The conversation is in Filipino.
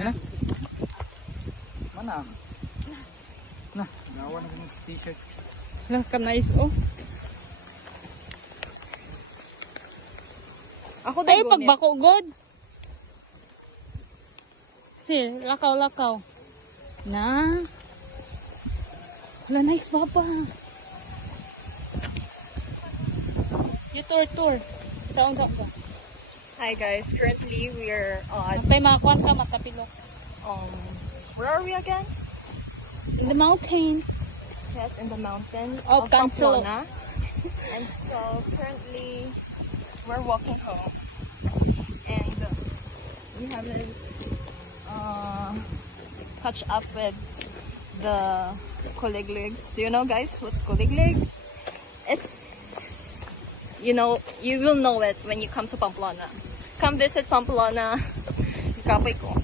Yan na. Mana? Nah, gawa na yung t-shirt. Ka-nice, oh. Ako Tayo din pagbako god. Si, lakaw-lakaw. Na. Wala, nice baba. You tour. Saan ka ba? Hi guys, currently we are on Napay makakuan ka, matapilok. where are we again? In the mountain. Yes, in the mountains Oh, of Cancelo. Pamplona. And so currently we're walking home, and we haven't catch up with the Coliglegs. Do you know, guys, what's Coligleg? It's, you know, you will know it when you come to Pamplona. Come visit Pamplona. Kapoy ko.